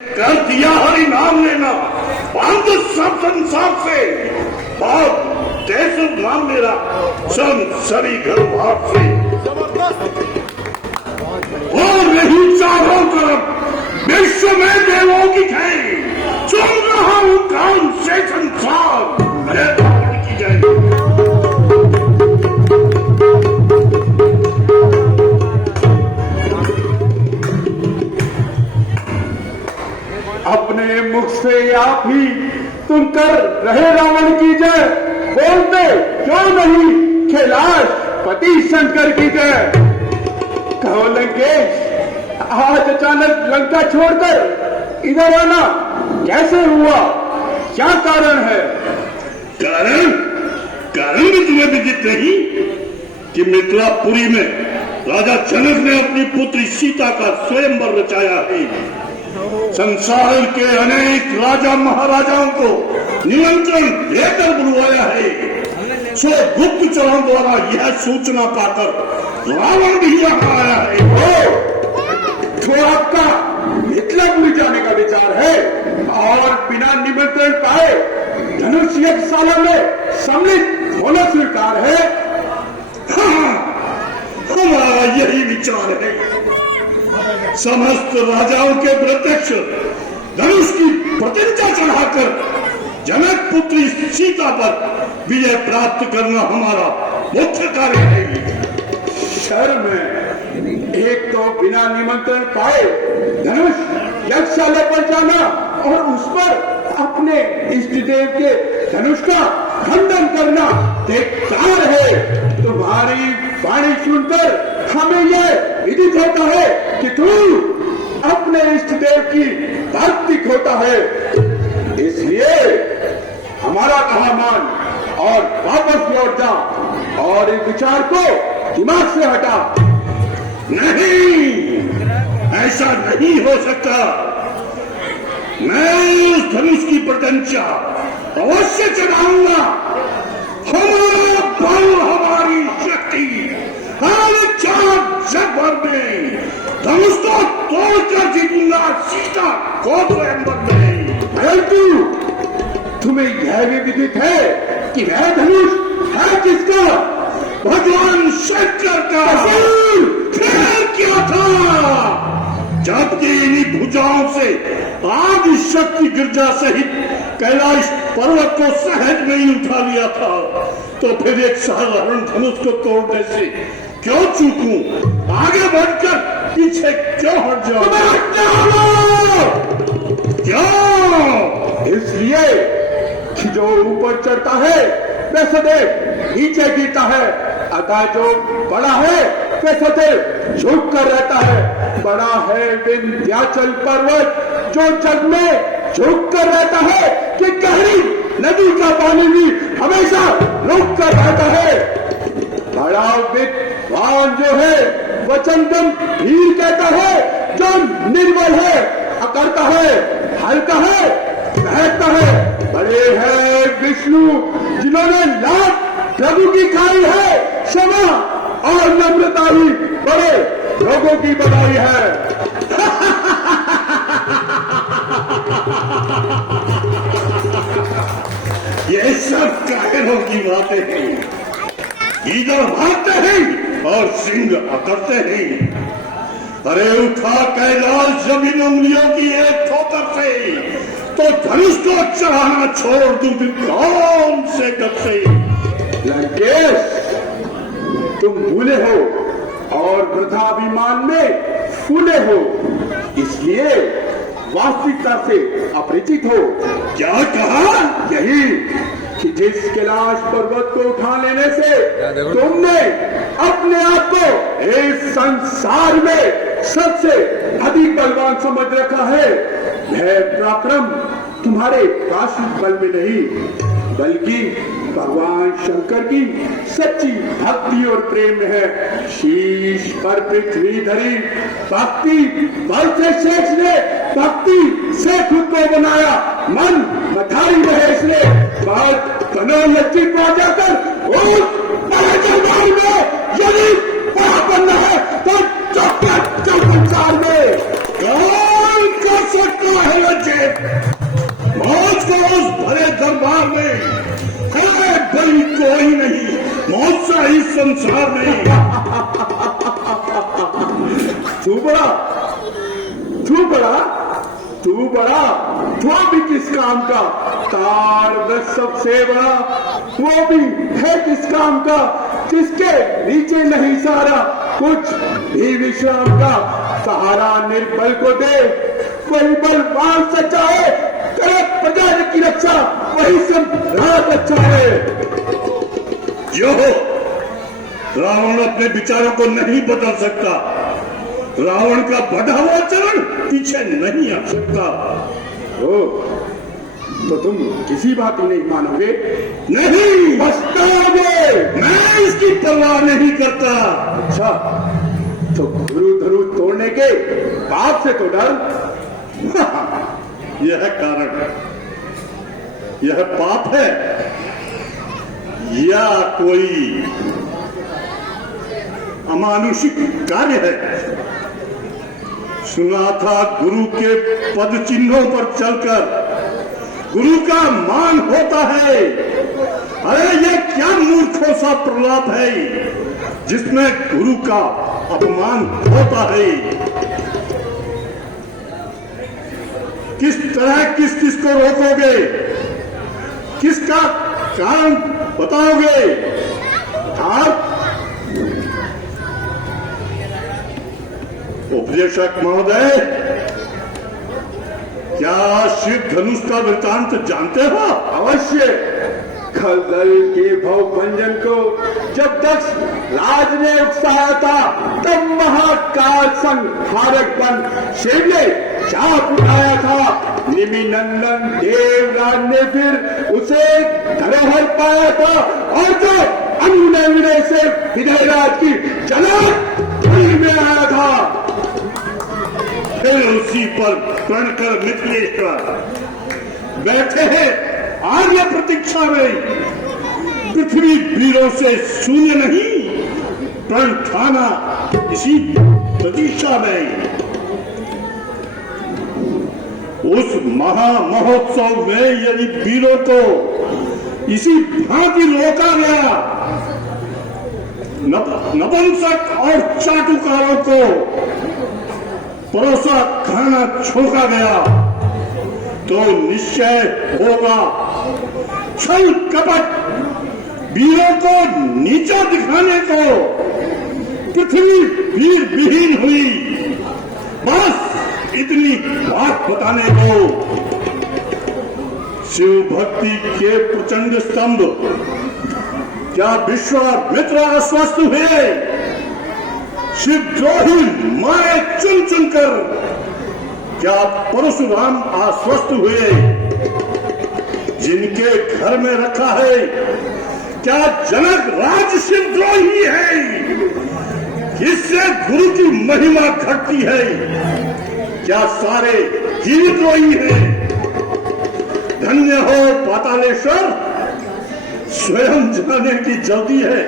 कर दिया हरि नाम लेना, बांध सब संसार से, बाप जैसु नाम मेरा, सन सरी घर भाग से। और नहीं चारों तरफ विश्व में देवों की खैर, चुन रहा हूं काम से संसार, मैं रावण की जय। अपने मुख से आप ही तुम कर रहे रावण की जय, बोलते क्यों नहीं कैलाश पति शंकर की जय। कहो लंकेश, आज अचानक लंका छोड़कर इधर आना कैसे हुआ, क्या कारण है? कारण भी तुम्हें विदित नहीं कि मिथिलापुरी में राजा जनक ने अपनी पुत्री सीता का स्वयंवर रचाया है। संसार के अनेक राजा महाराजाओं को निमंत्रण देकर बुलवाया है। सो गुप्तचरों द्वारा यह सूचना पाकर रावण भी यहाँ आया है। तो आपका मिथिलापुरी जाने का विचार है और बिना निमंत्रण पाए धनुष यज्ञशाला में सम्मिलित होना स्वीकार है? हाँ, हमारा यही विचार है। समस्त राजाओं के प्रत्यक्ष धनुष की प्रतिज्ञा चढ़ाकर जनक पुत्री सीता पर विजय प्राप्त करना हमारा मुख्य कार्य है। शर्म है, एक तो बिना निमंत्रण पाए धनुष यज्ञशाला पर जाना और उस पर अपने इष्ट देव के धनुष का खंडन करना धिक्कार है। तुम्हारी वाणी सुनकर हमें यह विदित होता है कि तू अपने इष्ट देव की भक्ति खोता है। इसलिए हमारा कहा मान और वापस लौट जा और इस विचार को दिमाग से हटा। नहीं, ऐसा नहीं हो सकता। मैं उस धनुष की प्रत्यंचा अवश्य चढ़ाऊंगा। हमारा बल, हमारी शक्ति हर चार जग भर में धनुष को तोड़कर जीतूंगा सीता को स्वयंवर में। परंतु तुम्हें यह भी विदित है कि वह धनुष है किसका? भगवान शंकर का। फिर क्या था? जबकि इन्हीं भुजाओं से आदि शक्ति गिरजा सहित कैलाश पर्वत को सहज नहीं उठा लिया था, तो फिर एक साधारण धनुष को तोड़ने से क्यों चूकूं? आगे बढ़कर पीछे क्यों हट जाऊं? क्यों? इसलिए कि जो ऊपर चढ़ता है वह सदैव नीचे गिरता है, अतः जो बड़ा है वह सदैव झुक कर रहता है। बड़ा है विंध्याचल पर्वत जो जग में झुक कर रहता है कि गहरी नदी का पानी भी हमेशा रुक कर रहता है। बड़ा विद्वान जो है वह चंदन हीर कहता है, जो निर्बल है, अकड़ता है, हल्का है, बहता है। बड़े हैं विष्णु जिन्होंने लाख प्रभु की खाई है, क्षमा और नम्रता ही बड़े लोगों की बनाई है। ये सब कायरों की बातें हैं। ईगल भागते हैं और सिंह अकड़ते हैं। अरे उठा कैलाश जमीन उंगलियों की एक ठोकर से, तो धनुष को चढ़ाना छोड़ दूं फिर कौन से गप से। लंकेश, तुम भूले हो और वृद्धाभिमान में फूले हो, इसलिए वास्तविकता से अपरिचित हो। क्या कहा? यही कि जिस कैलाश पर्वत को उठा लेने से तुमने अपने आप को इस संसार में सबसे अधिक बलवान समझ रखा है, वह पराक्रम तुम्हारे प्राकृतिक बल में नहीं बल्कि भगवान शंकर की सच्ची भक्ति और प्रेम में है। शीश पर पृथ्वी धरी भक्ति बल से शेष ने भक्ति से खुद को बनाया, मन मठाई में इसने बहुत कनौलज्जित पा जाकर उस दरबार में यदि बड़ा बनना है तो चौपट संसार में कौन को सकता है लज्जित। मौत को उस भरे दरबार में कोई बड़ी कोई नहीं, मौत सा इस संसार में। तू बड़ा, तू बड़ा, तू बड़ा, वो भी किस काम का? तार वृक्ष सबसे बड़ा, वो भी है किस काम का? जिसके नीचे नहीं सहारा कुछ भी विश्राम का। सहारा निर्बल को दे, वही बलवान सच्चा है। करे प्रजा की रक्षा, वही सम्राट अच्छा है। जो रावण अपने विचारों को नहीं बदल सकता, रावण का बढ़ा हुआ चरण पीछे नहीं हट सकता। ओ, तो तुम किसी बात ही नहीं मानोगे? नहीं, पछताओगे। मैं इसकी परवाह नहीं करता। अच्छा, तो गुरु धरु तोड़ने के पाप से तो डर। यह कारण है, यह पाप है या कोई अमानुषिक कार्य है? सुना था गुरु के पद चिन्हों पर चलकर गुरु का मान होता है। अरे ये क्या मूर्खों सा प्रलाप है जिसमें गुरु का अपमान होता है। किस तरह किस किस को रोकोगे, किसका कारण बताओगे? आप उपदेशक महोदय, क्या शिव धनुष का वृतांत जानते हो? अवश्य। खलदल के भव भंजन को जब दक्ष राज ने उकसाया था, तब महाकाल संहारक बन शिव ने चाप उठाया था। निमि नंदन देवराज ने फिर उसे धरोहर पाया था, और जो अनुनय विनय से विजयराज की जलाद में आया था। फिर उसी पर प्रणकर मिथिलेश्वर बैठे हैं आर्य प्रतीक्षा में। पृथ्वी वीरों से शून्य नहीं, प्रण ठाना इसी प्रतीक्षा में। उस महा महोत्सव में यदि वीरों को इसी भांति रोका गया, नपुंसक और चाटुकारों को परोसा खाना छोका गया, तो निश्चय होगा छल कपट वीरों को नीचा दिखाने को पृथ्वी वीर विहीन हुई। बस इतनी बात बताने को। शिव भक्ति के प्रचंड स्तंभ क्या विश्वामित्र अस्वस्थ हुए? शिवद्रोही मारे चुन चुनकर क्या परशुराम आश्वस्त हुए? जिनके घर में रखा है क्या जनक राज शिवद्रोही है? इससे गुरु की महिमा घटती है। क्या सारे जीवद्रोही हैं? धन्य हो पातालेश्वर, स्वयं जाने की जल्दी है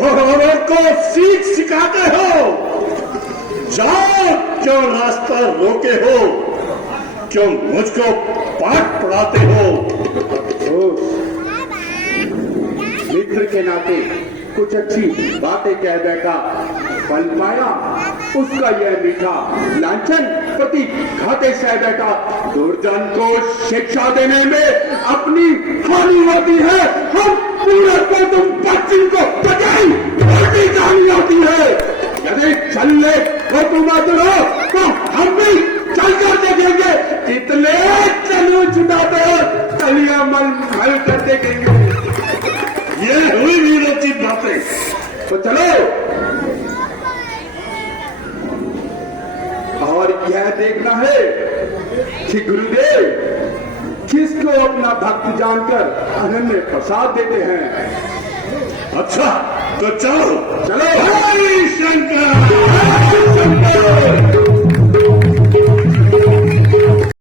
औरों को सीख सिखाते हो। जाओ, क्यों रास्ता रोके हो, क्यों मुझको पाठ पढ़ाते हो? मित्र के नाते कुछ अच्छी बातें कह बैठा, बल पाया उसका यह मीठा लांछन प्रति घाते सह बैठा। दुर्जन को शिक्षा देने में अपनी हानि होती है, हम पूरब को तुम पश्चिम को बजाई उल्टी कहानी होती है। यदि चलने और तुम हो तो हम भी चलकर देखेंगे। इतने चलो छुटाते हो, चलिए मल कर देखेंगे। ये हुई वीरों की बातें। तो चलो, और यह देखना है कि गुरुदेव किसको अपना भक्त जानकर अनन्य प्रसाद देते हैं। अच्छा, तो चलो चलो। हरि शंकर।